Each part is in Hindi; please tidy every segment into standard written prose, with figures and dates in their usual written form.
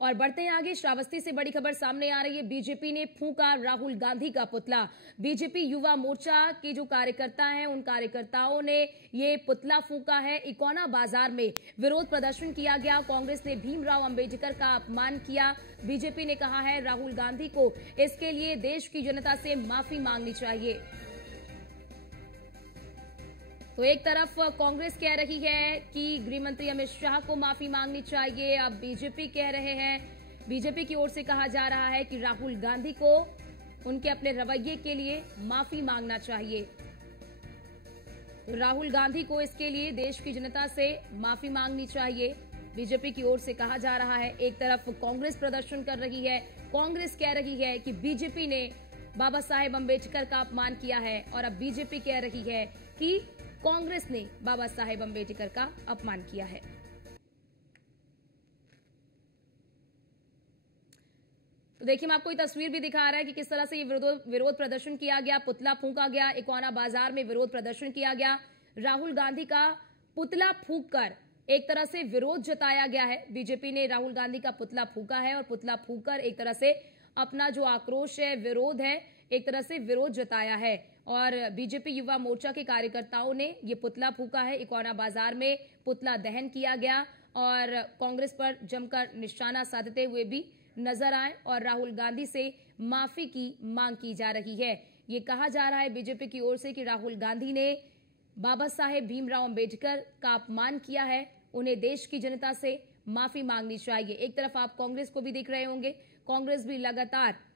और बढ़ते हैं आगे, श्रावस्ती से बड़ी खबर सामने आ रही है। बीजेपी ने फूंका राहुल गांधी का पुतला। बीजेपी युवा मोर्चा के जो कार्यकर्ता हैं, उन कार्यकर्ताओं ने ये पुतला फूंका है। इकोना बाजार में विरोध प्रदर्शन किया गया। कांग्रेस ने भीमराव अंबेडकर का अपमान किया। बीजेपी ने कहा है राहुल गांधी को इसके लिए देश की जनता से माफी मांगनी चाहिए। तो एक तरफ कांग्रेस कह रही है कि गृह मंत्री अमित शाह को माफी मांगनी चाहिए। अब बीजेपी कह रहे हैं, बीजेपी की ओर से कहा जा रहा है कि राहुल गांधी को उनके अपने रवैये के लिए माफी मांगना चाहिए। तो राहुल गांधी को इसके लिए देश की जनता से माफी मांगनी चाहिए, बीजेपी की ओर से कहा जा रहा है। एक तरफ कांग्रेस प्रदर्शन कर रही है। कांग्रेस कह रही है कि बीजेपी ने बाबा साहेब अंबेडकर का अपमान किया है, और अब बीजेपी कह रही है कि कांग्रेस ने बाबा साहेब अंबेडकर का अपमान किया है। तो देखिए, मैं आपको ये तस्वीर भी दिखा रहा है कि किस तरह से ये विरोध प्रदर्शन किया गया, पुतला फूंका गया। इकोना बाजार में विरोध प्रदर्शन किया गया। राहुल गांधी का पुतला फूंककर एक तरह से विरोध जताया गया है। बीजेपी ने राहुल गांधी का पुतला फूंका है और पुतला फूंककर एक तरह से अपना जो आक्रोश है, विरोध है, एक तरह से विरोध जताया है। और बीजेपी युवा मोर्चा के कार्यकर्ताओं ने ये पुतला फूंका है। इकोना बाजार में पुतला दहन किया गया और कांग्रेस पर जमकर निशाना साधते हुए भी नजर आए और राहुल गांधी से माफी की मांग की जा रही है। ये कहा जा रहा है बीजेपी की ओर से कि राहुल गांधी ने बाबा साहेब भीमराव अंबेडकर का अपमान किया है, उन्हें देश की जनता से माफी मांगनी चाहिए। एक तरफ आप कांग्रेस को भी देख रहे होंगे, कांग्रेस भी लगातार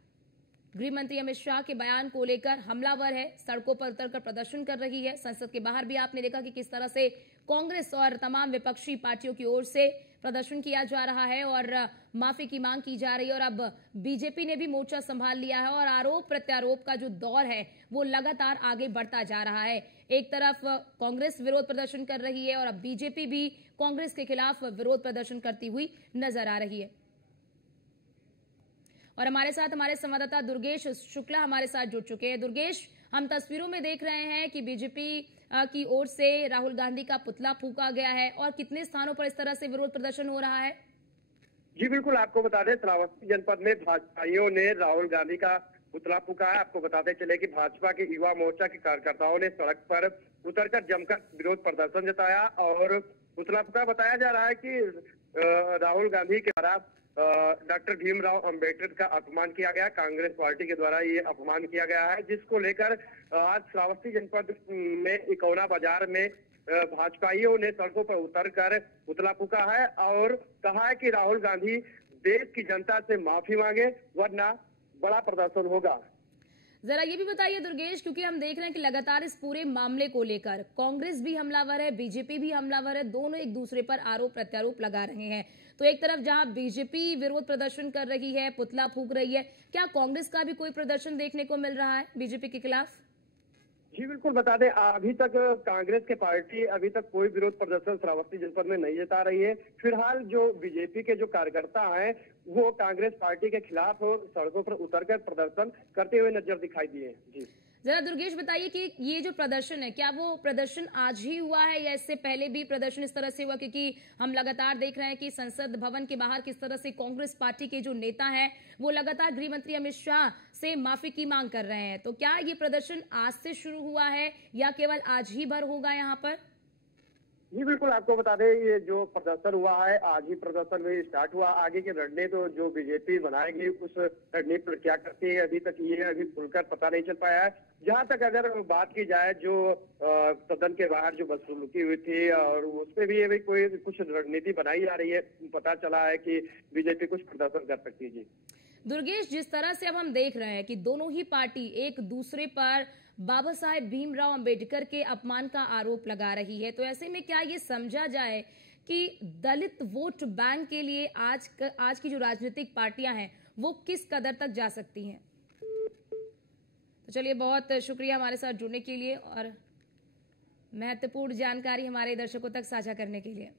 गृह मंत्री अमित शाह के बयान को लेकर हमलावर है, सड़कों पर उतरकर प्रदर्शन कर रही है। संसद के बाहर भी आपने देखा कि किस तरह से कांग्रेस और तमाम विपक्षी पार्टियों की ओर से प्रदर्शन किया जा रहा है और माफी की मांग की जा रही है। और अब बीजेपी ने भी मोर्चा संभाल लिया है और आरोप प्रत्यारोप का जो दौर है वो लगातार आगे बढ़ता जा रहा है। एक तरफ कांग्रेस विरोध प्रदर्शन कर रही है और अब बीजेपी भी कांग्रेस के खिलाफ विरोध प्रदर्शन करती हुई नजर आ रही है। और हमारे साथ हमारे संवाददाता दुर्गेश शुक्ला हमारे साथ जुड़ चुके हैं। दुर्गेश, हम तस्वीरों में देख रहे हैं कि बीजेपी की ओर से राहुल गांधी का पुतला फूंका गया है और कितने स्थानों पर इस तरह से विरोध प्रदर्शन हो रहा है? जी बिल्कुल, आपको बता दें, श्रावस्ती जनपद में भाजपाइयों ने राहुल गांधी का पुतला फूंका है। आपको बताते चले कि भाजपा के युवा मोर्चा के कार्यकर्ताओं ने सड़क पर उतरकर जमकर विरोध प्रदर्शन जताया और पुतला फूंका। बताया जा रहा है कि राहुल गांधी के द्वारा डॉक्टर भीमराव अंबेडकर का अपमान किया गया, कांग्रेस पार्टी के द्वारा ये अपमान किया गया है, जिसको लेकर आज श्रावस्ती जनपद में इकोना बाजार में भाजपाइयों ने सड़कों पर उतरकर पुतला फूंका है और कहा है कि राहुल गांधी देश की जनता से माफी मांगे वरना बड़ा प्रदर्शन होगा। जरा ये भी बताइए दुर्गेश, क्योंकि हम देख रहे हैं कि लगातार इस पूरे मामले को लेकर कांग्रेस भी हमलावर है, बीजेपी भी हमलावर है, दोनों एक दूसरे पर आरोप प्रत्यारोप लगा रहे हैं। तो एक तरफ जहां बीजेपी विरोध प्रदर्शन कर रही है, पुतला फूंक रही है, क्या कांग्रेस का भी कोई प्रदर्शन देखने को मिल रहा है बीजेपी के खिलाफ? जी बिल्कुल, बता दें, अभी तक कांग्रेस के पार्टी अभी तक कोई विरोध प्रदर्शन श्रावस्ती जनपद में नहीं जता रही है। फिलहाल जो बीजेपी के जो कार्यकर्ता हैं वो कांग्रेस पार्टी के खिलाफ सड़कों पर उतरकर प्रदर्शन करते हुए नजर दिखाई दिए। जी जरा दुर्गेश बताइए कि ये जो प्रदर्शन है, क्या वो प्रदर्शन आज ही हुआ है या इससे पहले भी प्रदर्शन इस तरह से हुआ? क्योंकि हम लगातार देख रहे हैं कि संसद भवन के बाहर किस तरह से कांग्रेस पार्टी के जो नेता हैं वो लगातार गृह मंत्री अमित शाह से माफी की मांग कर रहे हैं। तो क्या ये प्रदर्शन आज से शुरू हुआ है या केवल आज ही भर होगा यहाँ पर? जी बिल्कुल, आपको बता दें, ये जो प्रदर्शन हुआ है आज ही प्रदर्शन में स्टार्ट हुआ। आगे की रणनीति तो जो बीजेपी बनाएगी उस रणनीति पर क्या करती है अभी तक ये अभी खुलकर पता नहीं चल पाया है। जहां तक अगर बात की जाए जो सदन के बाहर जो बदसलूकी हुई थी और उसपे भी अभी कोई कुछ रणनीति बनाई जा रही है, पता चला है कि बीजेपी कुछ प्रदर्शन कर सकती है। जी दुर्गेश, जिस तरह से अब हम देख रहे हैं कि दोनों ही पार्टी एक दूसरे पर बाबा साहेब भीमराव अंबेडकर के अपमान का आरोप लगा रही है, तो ऐसे में क्या ये समझा जाए कि दलित वोट बैंक के लिए आज की जो राजनीतिक पार्टियां हैं वो किस कदर तक जा सकती हैं? तो चलिए, बहुत शुक्रिया हमारे साथ जुड़ने के लिए और महत्वपूर्ण जानकारी हमारे दर्शकों तक साझा करने के लिए।